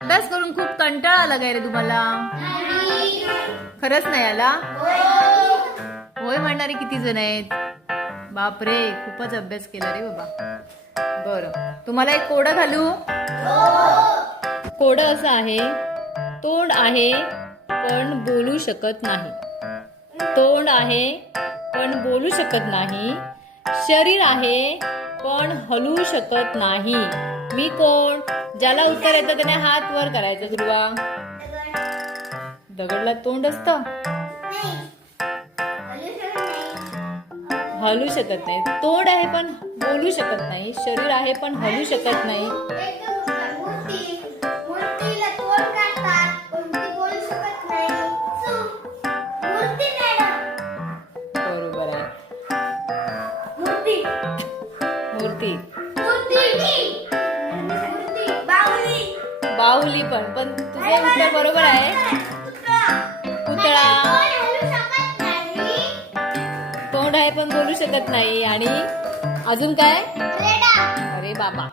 अभ्यास करून खूप कंटाळा आला काय रे तुम्हाला. खरंच नाही आला? होय म्हणणारे किती जण आहेत? बापरे खूपच अभ्यास केला रे बाबा. बर. तुम्हाला एक कोड घालू? कोड असं आहे तोंड आहे पण बोलू शकत नाही. तोंड आहे पण बोलू शकत नाही. शरीर आहे पण हलू शकत नाही. मी कोण? ज्याला उत्तर येतं त्याने हात वर करायचं ध्रुवा दगडला तोंड असतं? हलू शकत नाही. तोंड आहे पण बोलू शकत नाही. शरीर आहे पण हलू शकत नाही. मूर्ती बाहुली. पण पण तुझे उत्तर बरोबर आहे. पुतळा तोंड आहे पण बोलू शकत नाही. आणि अजून काय? अरे बाबा.